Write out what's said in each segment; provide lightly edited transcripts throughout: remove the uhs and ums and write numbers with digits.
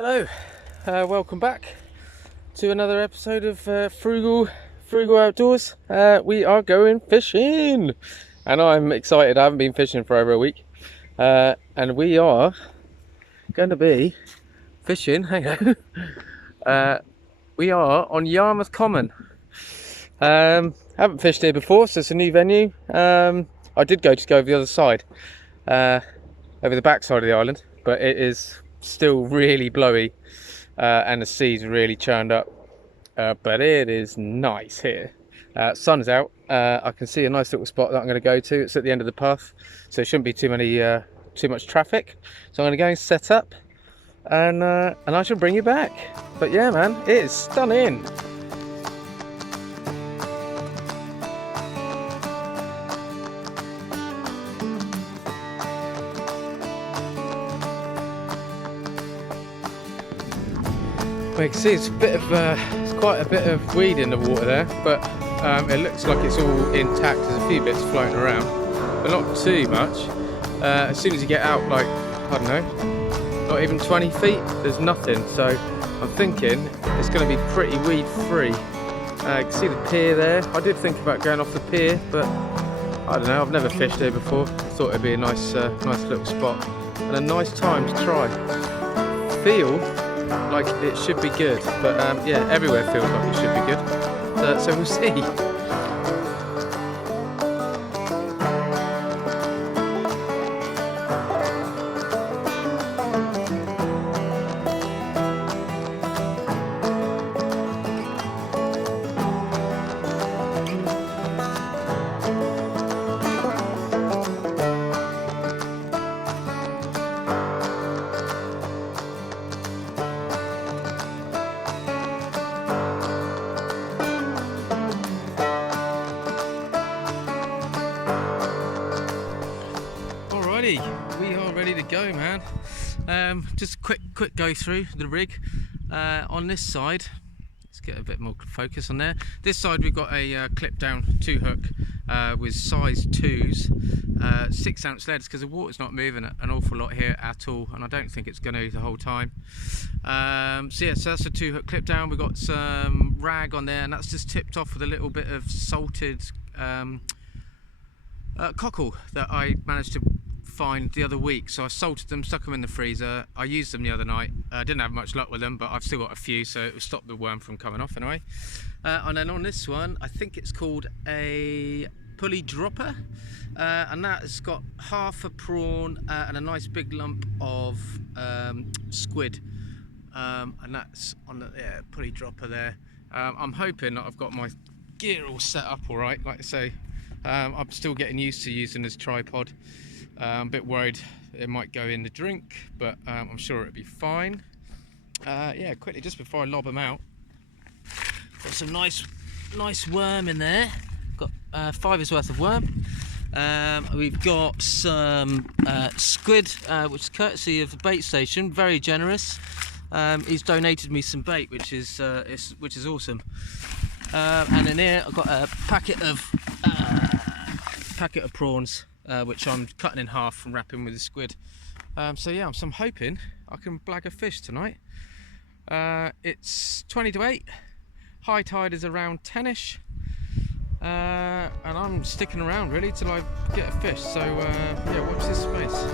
Hello, welcome back to another episode of Frugal Outdoors. We are going fishing, and I'm excited. I haven't been fishing for over a week, and we are going to be fishing. Hang on, we are on Yarmouth Common. Haven't fished here before, so it's a new venue. I did go over the other side, over the back side of the island, but it is still really blowy and the sea's really churned up, but it is nice here. Sun's out. I can see a nice little spot that I'm going to go to. It's at the end of the path, so there shouldn't be too much traffic, so I'm going to go and set up, and I shall bring you back. But yeah, man, it is stunning. Well, you can see it's quite a bit of weed in the water there, but it looks like it's all intact. There's a few bits floating around, but not too much. As soon as you get out, like, I don't know, not even 20 feet, there's nothing. So I'm thinking it's going to be pretty weed free. You can see the pier there. I did think about going off the pier, but I don't know, I've never fished here before. I thought it'd be a nice little spot and a nice time to try. Feel like it should be good, but yeah, everywhere feels like it should be good, so we'll see. We are ready to go, man. Just a quick go through the rig. On this side, let's get a bit more focus on there. This side we've got a clip down 2-hook with size 2s, 6-ounce leads, because the water's not moving an awful lot here at all, and I don't think it's going to the whole time. So that's a 2-hook clip down. We've got some rag on there, and that's just tipped off with a little bit of salted cockle that I managed to find the other week. So I salted them, stuck them in the freezer. I used them the other night. I didn't have much luck with them, but I've still got a few, so it will stop the worm from coming off anyway. And then on this one, I think it's called a pulley dropper, and that's got half a prawn and a nice big lump of squid, and that's on the pulley dropper there. I'm hoping that I've got my gear all set up all right. Like I say, I'm still getting used to using this tripod. I'm a bit worried it might go in the drink, but I'm sure it'll be fine. Yeah, quickly, just before I lob them out, got some nice worm in there. Got 5's worth of worm. We've got some squid, which is courtesy of the bait station, very generous. He's donated me some bait, which is awesome. And in here I've got a packet of prawns, which I'm cutting in half and wrapping with the squid. So yeah, I'm hoping I can blag a fish tonight. It's 20 to 8, high tide is around 10ish, and I'm sticking around really till I get a fish. So yeah, watch this space.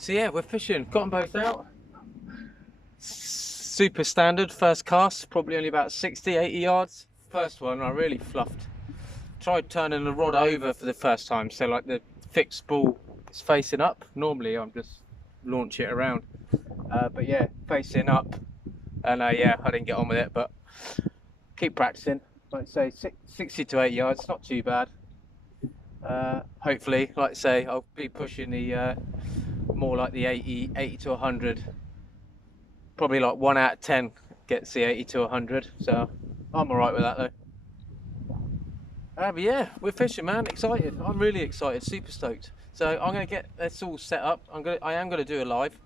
So yeah, we're fishing. Got them both out. Super standard first cast, probably only about 60-80 yards. First one I really fluffed. Tried turning the rod over for the first time, so like the fixed ball is facing up. Normally I'm just launch it around, but yeah, facing up, and yeah, I didn't get on with it, but keep practicing. Like I say, 60 to 80 yards, not too bad. Hopefully, like I say, I'll be pushing the more like the 80 to 100. Probably like 1 out of 10 gets the 80 to 100, so I'm alright with that though. But yeah, we're fishing, man. Excited. I'm really excited. Super stoked. So I'm gonna get this all set up. I am gonna do a live,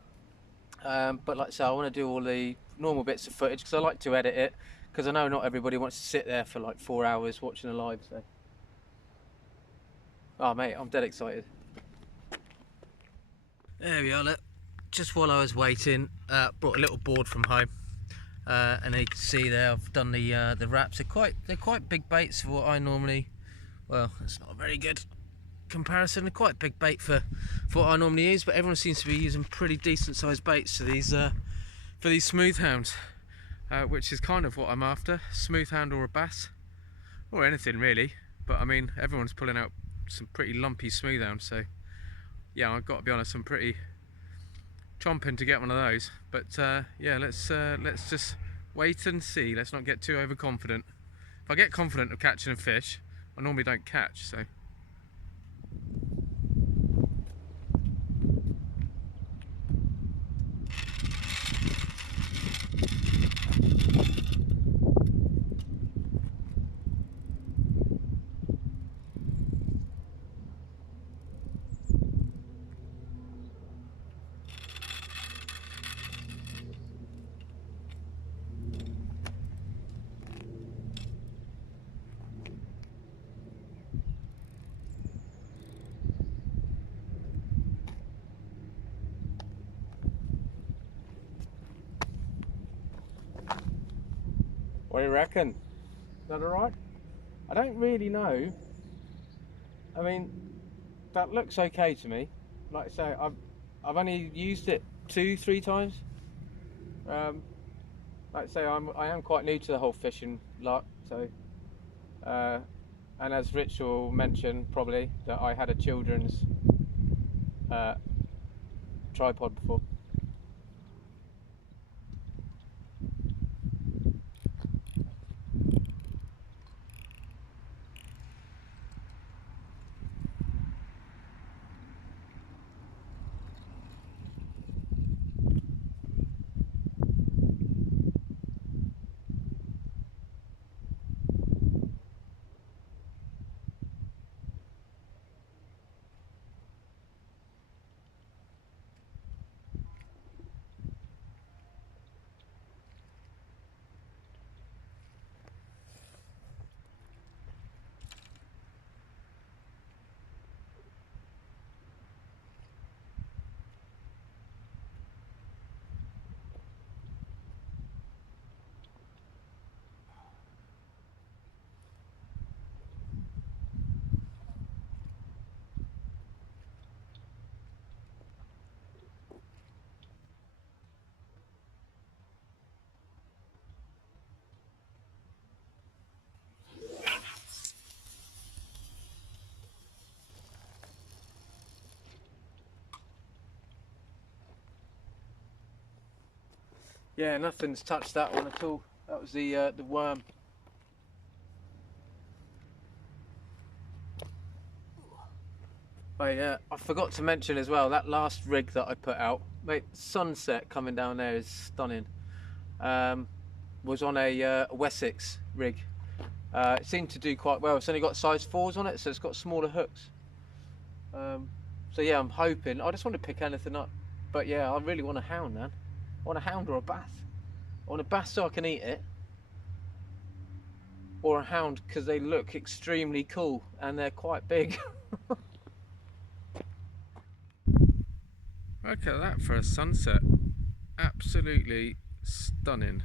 but like I say, I want to do all the normal bits of footage because I like to edit it. Because I know not everybody wants to sit there for like 4 hours watching a live. So, oh mate, I'm dead excited. There we are. Look, just while I was waiting, brought a little board from home. And you can see there I've done the wraps. They're quite big baits for what I normally. Well, it's not a very good comparison. They're quite big bait for what I normally use, but everyone seems to be using pretty decent sized baits for these smooth hounds, which is kind of what I'm after. Smooth hound or a bass, or anything really. But I mean, everyone's pulling out some pretty lumpy smooth hounds, so yeah, I've got to be honest, I'm pretty chomping to get one of those. But yeah, let's just wait and see. Let's not get too overconfident. If I get confident of catching a fish, I normally don't catch, so. What do you reckon? Is that alright? I don't really know. I mean, that looks okay to me. Like I say, I've only used it 2-3 times. Like I say, I am quite new to the whole fishing lot, so and as Rich will mention probably, that I had a children's tripod before. Yeah, nothing's touched that one at all. That was the worm. I forgot to mention as well, that last rig that I put out, mate, sunset coming down there is stunning. Was on a Wessex rig. It seemed to do quite well. It's only got size 4s on it, so it's got smaller hooks. So yeah, I'm hoping. I just want to pick anything up. But yeah, I really want a hound, man. I want a hound or a bass. I want a bass so I can eat it. Or a hound because they look extremely cool and they're quite big. Look at that for a sunset. Absolutely stunning.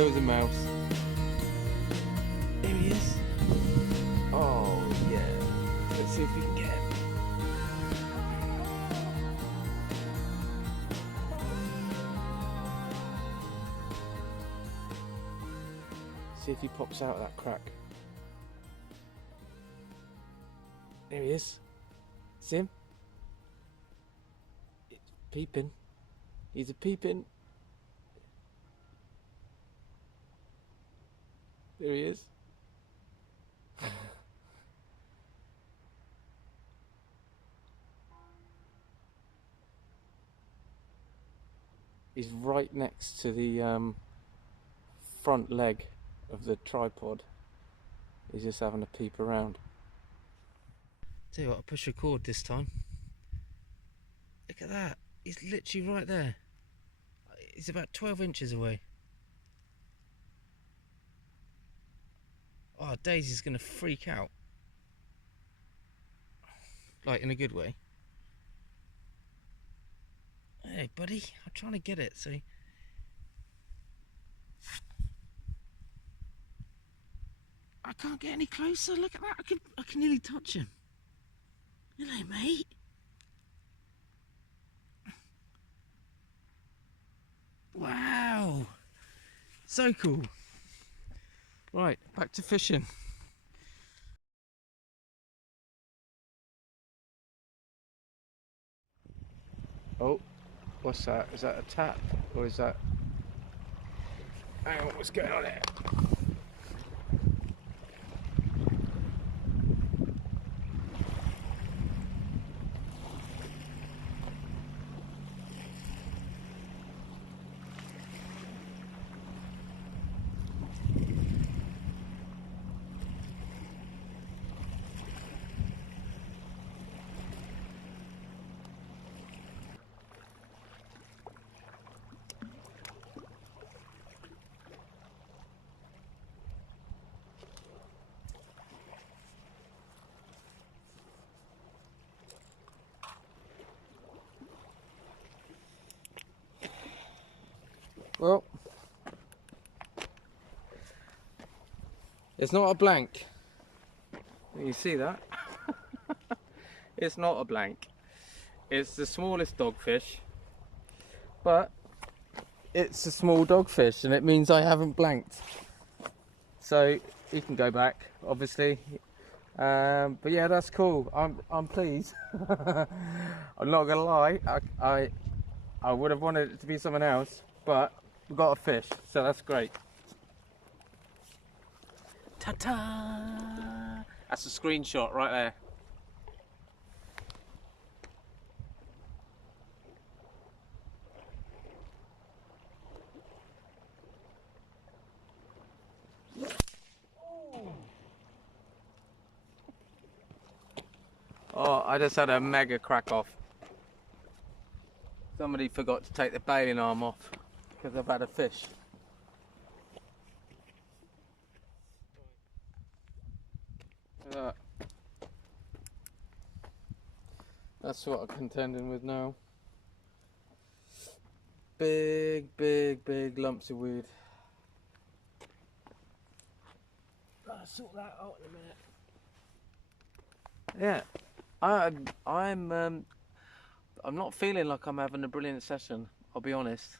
There was a mouse. There he is. Oh yeah. Let's see if we can get him. See if he pops out of that crack. There he is. See him? It's peeping. He's a peeping. There he is. He's right next to the front leg of the tripod. He's just having a peep around. Tell you what, I'll push record this time. Look at that. He's literally right there. He's about 12 inches away. Oh, Daisy's gonna freak out. Like, in a good way. Hey, buddy, I'm trying to get it, see? I can't get any closer. Look at that. I can nearly touch him. Hello, mate. Wow. So cool. Right, back to fishing. Oh, what's that? Is that a tap? Or is that... Hang on, what's going on here? Well, it's not a blank. You see that? It's not a blank. It's the smallest dogfish, but it's a small dogfish, and it means I haven't blanked. So you can go back, obviously. But yeah, that's cool. I'm pleased. I'm not gonna lie. I would have wanted it to be someone else, but we got a fish, so that's great. Ta-ta! That's a screenshot right there. Oh, I just had a mega crack off. Somebody forgot to take the bailing arm off because I've had a fish. That's what I'm contending with now. Big, big, big lumps of weed. Gotta sort that out in a minute. Yeah, I'm not feeling like I'm having a brilliant session, I'll be honest.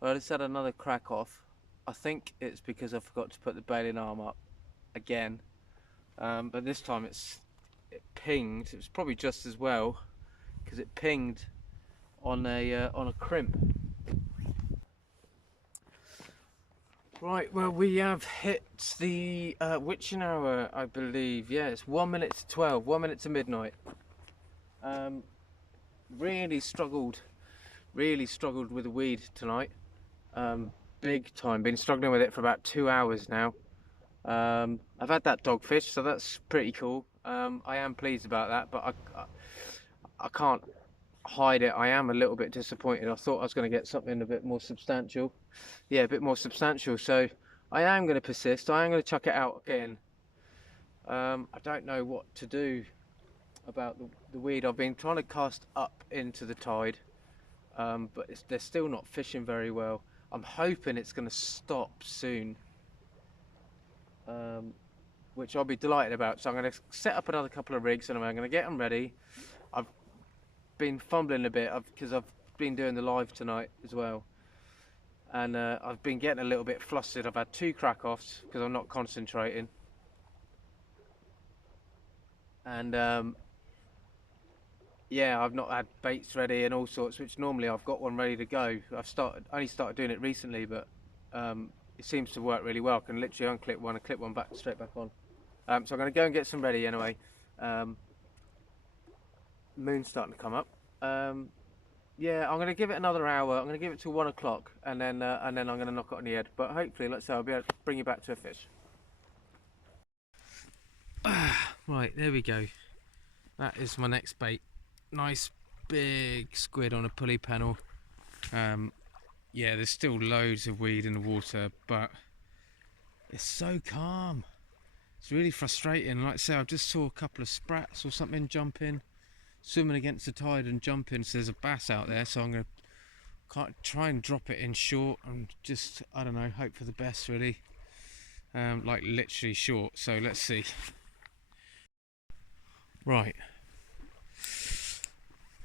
I just had another crack off. I think it's because I forgot to put the bailing arm up again. But this time it pinged. It was probably just as well because it pinged on a crimp. Right, well, we have hit the witching hour, I believe. Yeah, it's 1 minute to 12, 1 minute to midnight. Really struggled with the weed tonight. Big time. Been struggling with it for about 2 hours now. I've had that dogfish, so that's pretty cool. I am pleased about that, but I can't hide it. I am a little bit disappointed. I thought I was going to get something a bit more substantial. Yeah, a bit more substantial. So I am going to persist. I am going to chuck it out again. I don't know what to do about the weed. I've been trying to cast up into the tide, but they're still not fishing very well. I'm hoping it's going to stop soon, which I'll be delighted about. So I'm going to set up another couple of rigs and I'm going to get them ready. I've been fumbling a bit because I've been doing the live tonight as well, and I've been getting a little bit flustered. I've had 2 crack-offs because I'm not concentrating, and yeah, I've not had baits ready and all sorts, which normally I've got one ready to go. Only started doing it recently, but it seems to work really well. I can literally unclip one and clip one back straight back on. So I'm going to go and get some ready anyway. Moon's starting to come up. Yeah, I'm going to give it another hour. I'm going to give it till 1 o'clock, and then I'm going to knock it on the head. But hopefully, let's say I'll be able to bring you back to a fish. Right, there we go. That is my next bait. Nice big squid on a pulley panel. Yeah, there's still loads of weed in the water, but it's so calm. It's really frustrating. Like I say, I just saw a couple of sprats or something jumping, swimming against the tide and jumping. So there's a bass out there, so I'm going to try and drop it in short and just, I don't know, hope for the best really. Like literally short, so let's see. Right,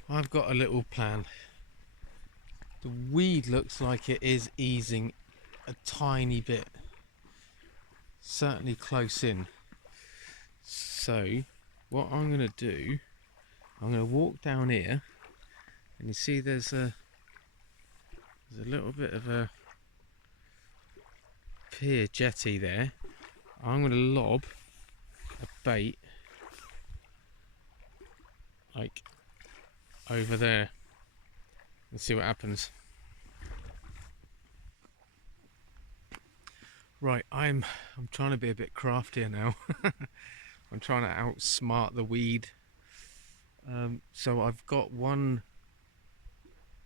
I've got a little plan. The weed looks like it is easing a tiny bit, certainly close in. So what I'm going to do, I'm going to walk down here, and you see there's a little bit of a pier jetty there. I'm going to lob a bait like over there and see what happens. Right, I'm trying to be a bit craftier now. I'm trying to outsmart the weed. So I've got one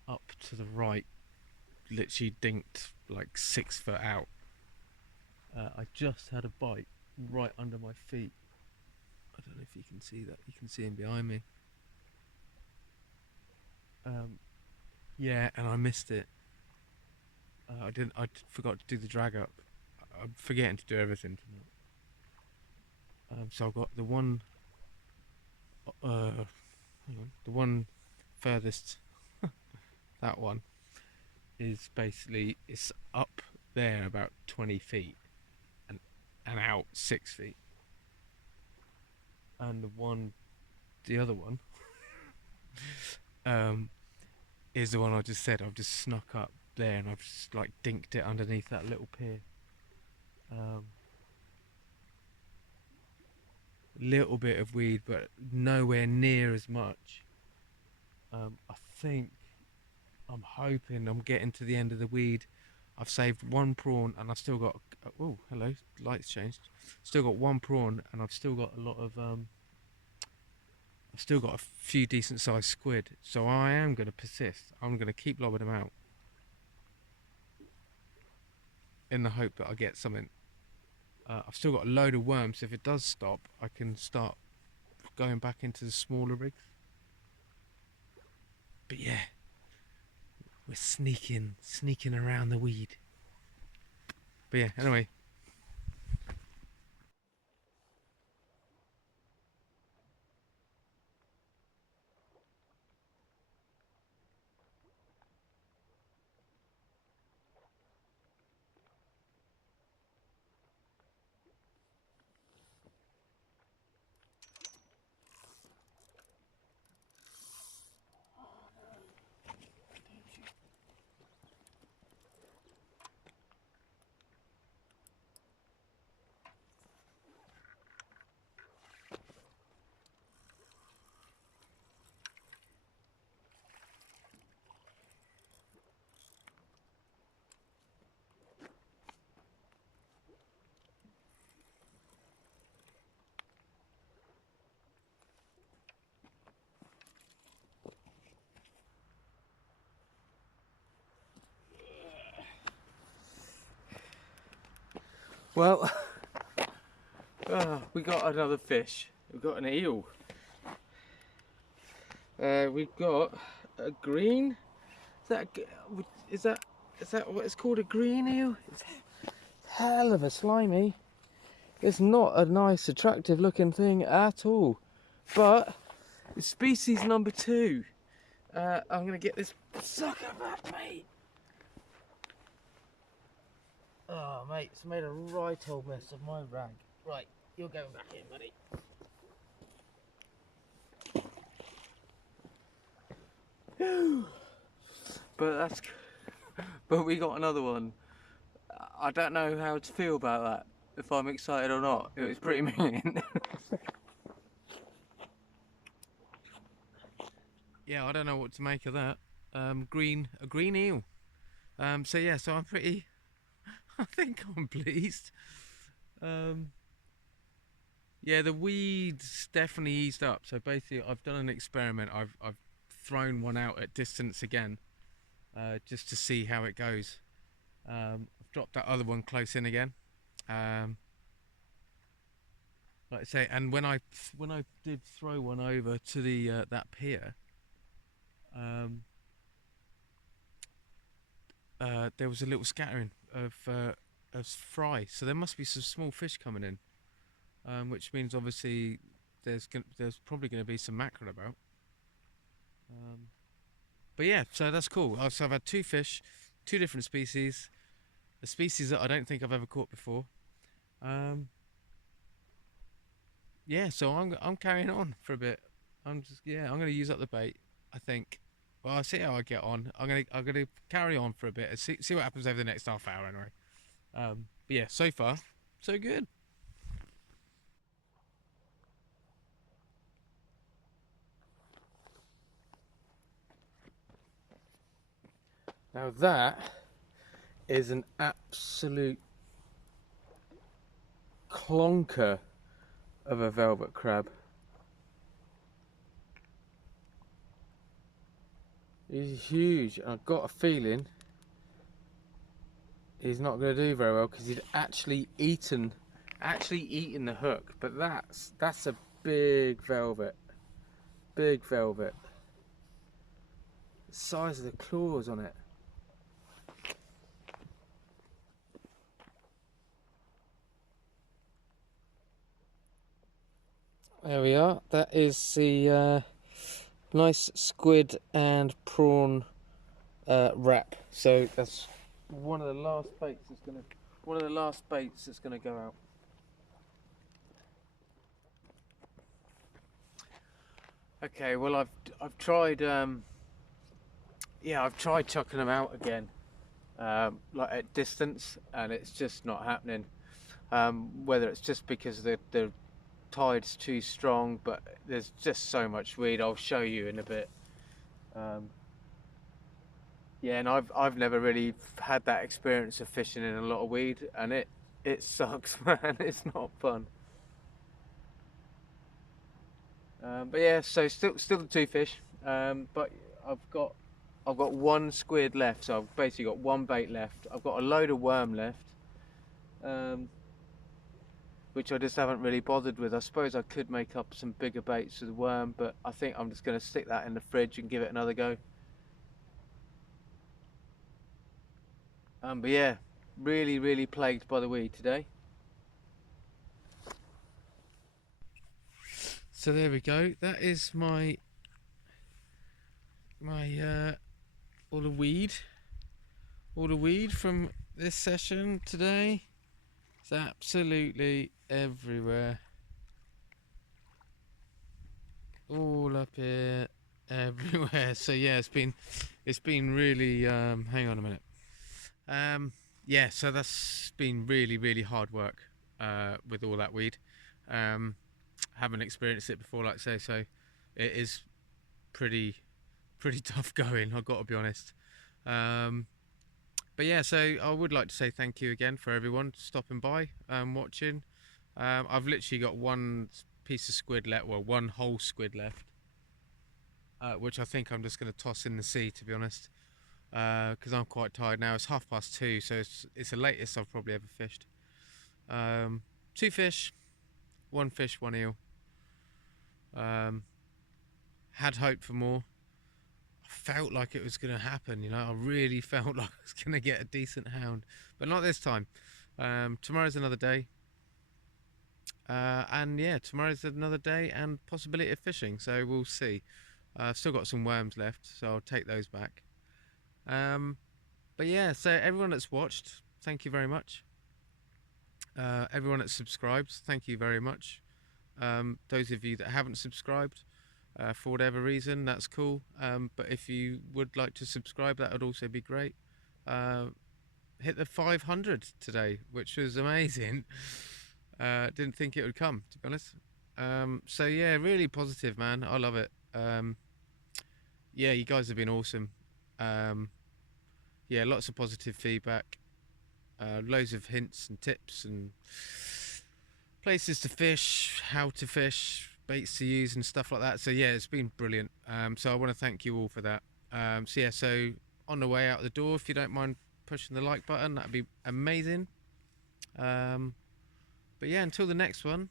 up to the right, literally dinked like 6 foot out. I just had a bite right under my feet. I don't know if you can see that. You can see him behind me. Yeah, and I missed it. I forgot to do the drag up. I'm forgetting to do everything tonight. So I've got the one, hang on, the one furthest. That one is basically, it's up there about 20 feet and out 6 feet. And the other one, is the one I just said. I've just snuck up there and I've just like dinked it underneath that little pier. Little bit of weed, but nowhere near as much. I think, I'm hoping I'm getting to the end of the weed. I've saved 1 prawn and I've still got, oh hello, lights changed. Still got 1 prawn and I've still got a lot of I've still got a few decent sized squid, so I am going to persist. I'm going to keep lobbing them out in the hope that I get something. I've still got a load of worms, so if it does stop I can start going back into the smaller rigs. But yeah, we're sneaking around the weed. But yeah, anyway. Well, we got another fish. We've got an eel. We've got a green. Is that Is that what it's called, a green eel? It's hell of a slimy. It's not a nice, attractive looking thing at all. But it's species number 2. I'm gonna get this sucker back, mate. Oh, mate, it's made a right old mess of my rag. Right, you're going back in, buddy. But we got another one. I don't know how to feel about that, if I'm excited or not. It was pretty mean. Yeah, I don't know what to make of that. A green eel. So yeah, so I'm pretty. I think I'm pleased. Yeah, the weeds definitely eased up. So basically, I've done an experiment. I've thrown one out at distance again, just to see how it goes. I've dropped that other one close in again. Like I say, and when I did throw one over to the that pier, there was a little scattering of fry. So there must be some small fish coming in, which means obviously there's probably going to be some mackerel about. But yeah, so that's cool. So I've had 2 fish, 2 different species, a species that I don't think I've ever caught before. Yeah, so I'm carrying on for a bit. I'm going to use up the bait, I think. Well, I'll see how I get on. I'm gonna carry on for a bit and see what happens over the next half hour anyway. But yeah, so far, so good. Now that is an absolute clonker of a velvet crab. He's huge. I've got a feeling he's not going to do very well because he's actually eaten the hook. But that's a big velvet. Big velvet. The size of the claws on it. There we are. That is the nice squid and prawn wrap. So that's one of the last baits that's gonna go out. Okay, well I've tried I've tried chucking them out again, like at distance, and it's just not happening. Whether it's just because the tide's too strong, but there's just so much weed. I'll show you in a bit. Yeah, and I've never really had that experience of fishing in a lot of weed, and it sucks, man. It's not fun. But yeah, so still the 2 fish. But I've got 1 squid left, so I've basically got 1 bait left. I've got a load of worm left, which I just haven't really bothered with. I suppose I could make up some bigger baits with the worm, but I think I'm just going to stick that in the fridge and give it another go. But yeah, really plagued by the weed today. So there we go. That is my all the weed from this session today. It's absolutely everywhere. All up here, everywhere. So yeah, it's been really hang on a minute. Yeah, so that's been really hard work with all that weed. Haven't experienced it before, like I say, so it is pretty tough going, I've got to be honest. But yeah, so I would like to say thank you again for everyone stopping by, watching. I've literally got 1 piece of squid left, well, 1 whole squid left, which I think I'm just going to toss in the sea, to be honest, because I'm quite tired now. It's 2:30, so it's the latest I've probably ever fished. 2 fish, 1 fish, 1 eel. Had hope for more. felt like it was going to happen. You know, I really felt like I was going to get a decent hound, but not this time. Tomorrow's another day. And yeah, tomorrow's another day and possibility of fishing, so we'll see. Still got some worms left, so I'll take those back. But yeah, so everyone that's watched, thank you very much. Everyone that's subscribed, thank you very much. Those of you that haven't subscribed, for whatever reason, that's cool. But if you would like to subscribe, that would also be great. Hit the 500 today, which was amazing. Didn't think it would come, to be honest. So yeah, really positive, man. I love it. Yeah, you guys have been awesome. Yeah, lots of positive feedback. Loads of hints and tips and places to fish, how to fish, baits to use and stuff like that. So yeah, it's been brilliant. So I want to thank you all for that. So yeah, so on the way out the door, if you don't mind pushing the like button, that'd be amazing. But yeah, until the next one,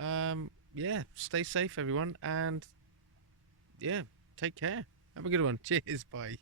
yeah, stay safe everyone, and yeah, take care. Have a good one. Cheers, bye.